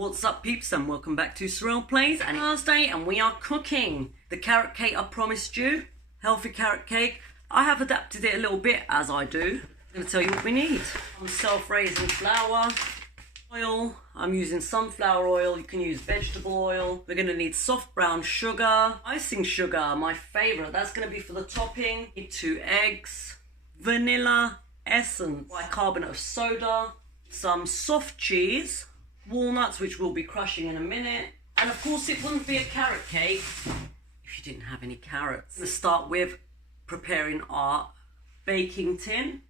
What's up peeps and welcome back to Surreal Plays and Thursday, and we are cooking the carrot cake I promised you. Healthy carrot cake. I have adapted it a little bit as I do. I'm going to tell you what we need. Some self-raising flour, oil. I'm using sunflower oil, you can use vegetable oil. We're going to need soft brown sugar, icing sugar, my favourite. That's going to be for the topping. Need 2 eggs, vanilla essence, bicarbonate of soda, some soft cheese, walnuts, which we'll be crushing in a minute. And of course it wouldn't be a carrot cake if you didn't have any carrots. We're going to start with preparing our baking tin.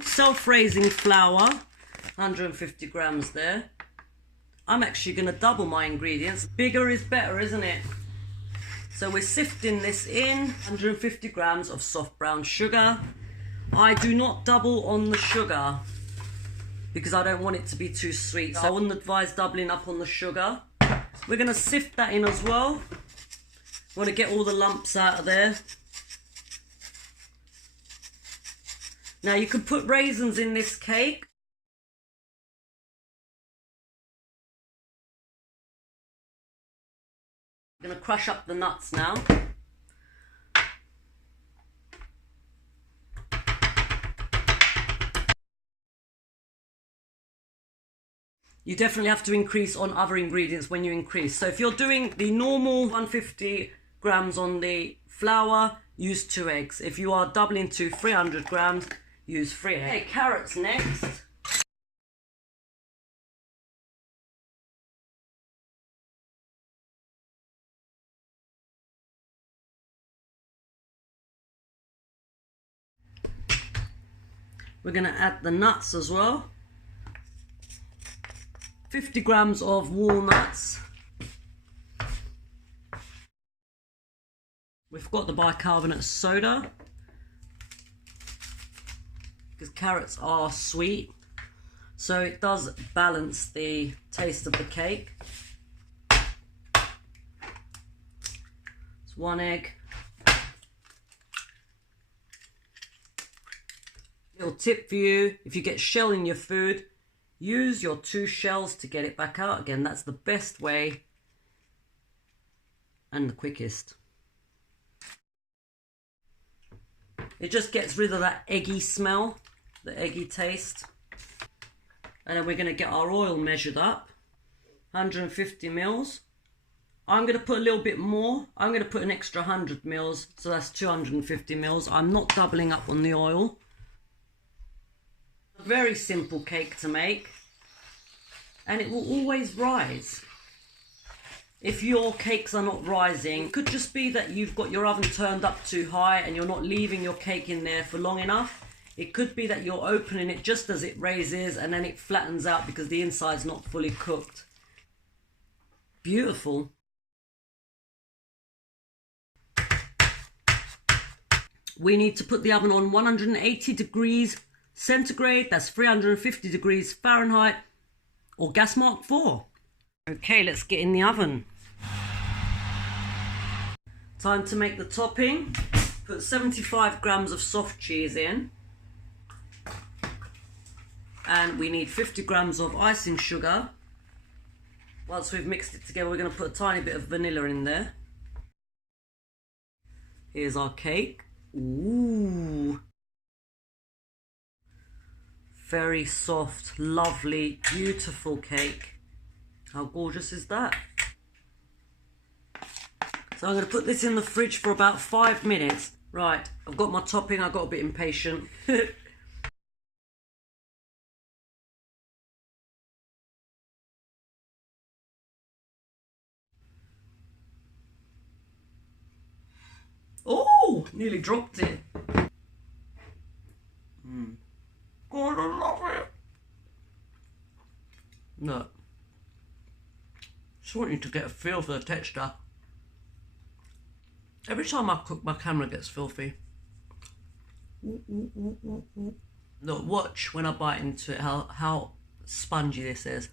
Self-raising flour, 150 grams there. I'm actually going to double my ingredients. Bigger is better, isn't it? So we're sifting this in. 150 grams of soft brown sugar. I do not double on the sugar because I don't want it to be too sweet. So I wouldn't advise doubling up on the sugar. We're going to sift that in as well. Want to get all the lumps out of there. Now you can put raisins in this cake. I'm going to crush up the nuts now. You definitely have to increase on other ingredients when you increase. So if you're doing the normal 150 grams on the flour, use 2 eggs. If you are doubling to 300 grams, use 3 eggs. Okay, carrots next. We're going to add the nuts as well. 50 grams of walnuts. We've got the bicarbonate of soda because carrots are sweet, so it does balance the taste of the cake. It's 1 egg. Little tip for you, if you get shell in your food, use your 2 shells to get it back out again. That's the best way and the quickest. It just gets rid of that eggy smell, the eggy taste. And then we're going to get our oil measured up, 150 mils. I'm going to put a little bit more. I'm going to put an extra 100 mils, so that's 250 mils. I'm not doubling up on the oil. Very simple cake to make, and it will always rise. If your cakes are not rising, it could just be that you've got your oven turned up too high and you're not leaving your cake in there for long enough. It could be that you're opening it just as it raises and then it flattens out because the inside's not fully cooked. Beautiful. We need to put the oven on 180 degrees centigrade, that's 350 degrees Fahrenheit, or gas mark 4. Okay, let's get in the oven. Time to make the topping. Put 75 grams of soft cheese in. And we need 50 grams of icing sugar. Once we've mixed it together, we're going to put a tiny bit of vanilla in there. Here's our cake. Ooh. Very soft, lovely, beautiful cake. How gorgeous is that? So I'm going to put this in the fridge for about 5 minutes. Right, I've got my topping, I got a bit impatient. Oh, nearly dropped it. God, I love it. Look. Just want you to get a feel for the texture. Every time I cook, my camera gets filthy. Look, watch when I bite into it how spongy this is.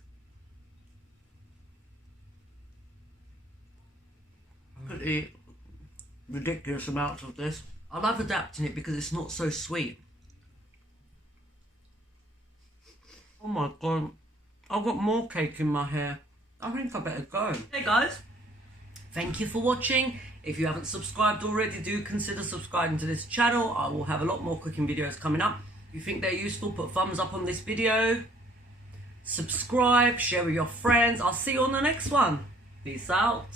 I could eat ridiculous amounts of this. I love adapting it because it's not so sweet. Oh my god, I've got more cake in my hair. I think I better go. Hey guys, thank you for watching. If you haven't subscribed already, do consider subscribing to this channel. I will have a lot more cooking videos coming up. If you think they're useful, put a thumbs up on this video. Subscribe, share with your friends. I'll see you on the next one. Peace out.